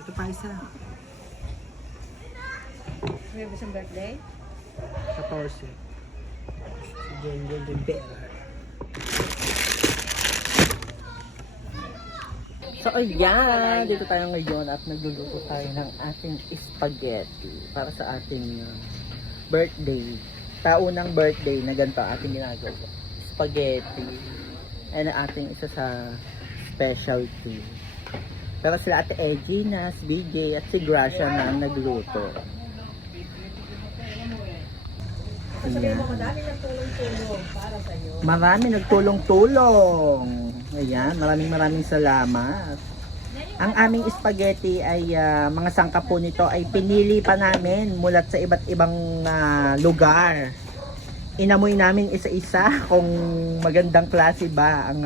Ito pa isa. May ba siyang birthday? 14. Si Jenjen Rivera. So ayan, dito tayo ngayon at nagluluto tayo ng ating spaghetti para sa ating birthday. Taunang birthday na ganito ating ginagawa. Spaghetti. Ay na ating isa sa specialty. Pero sila Ate Egina, si BJ at si Gracia na ang nagluto. Ayan. Marami nagtulong-tulong. Ayan, maraming salamat. Ang aming spaghetti ay mga sangkap po nito ay pinili pa namin mula sa iba't ibang lugar. Inamoy namin isa-isa kung magandang klase ba ang